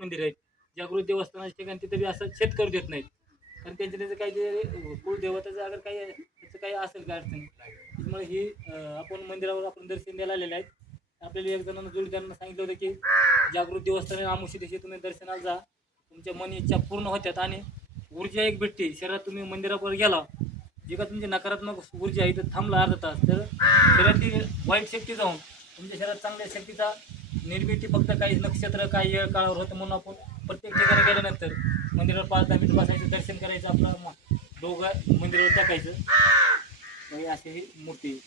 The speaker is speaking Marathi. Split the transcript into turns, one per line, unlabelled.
मंदिर आहेत. जागृत देवस्थानाच्या ठिकाणी तिथे बी असं छेद करू देत नाहीत. कारण त्यांच्या त्याचं काही ते कुळदेवताचं अगर काही त्याचं काही असेल काय अडचण त्यामुळे ही आपण मंदिरावर आपण दर्शन द्यायला आलेले आहेत. आपल्याला एक जणांना जोडीदारांना सांगितलं होतं की जागृत देवस्थान आमुषी देशी तुम्ही दर्शनाला जा. तुमच्या मन इच्छा पूर्ण होत्यात आणि ऊर्जा एक भेटते. शरीरात तुम्ही मंदिरावर गेला जे का तुमची नकारात्मक ऊर्जा आहे तर थांबला अर्धा तास. तर शरीरातली वाईट शक्ती जाऊन तुमच्या शरीरात चांगल्या शक्तीचा निर्मिती फक्त काही नक्षत्र काही वेळ काळावर होतं म्हणून आपण प्रत्येक ठिकाणी गेल्यानंतर मंदिरावर पाच दहा मिनिट बसायचं दर्शन करायचं आपलं दोघं मंदिरावर टाकायचं. असे ही मूर्ती.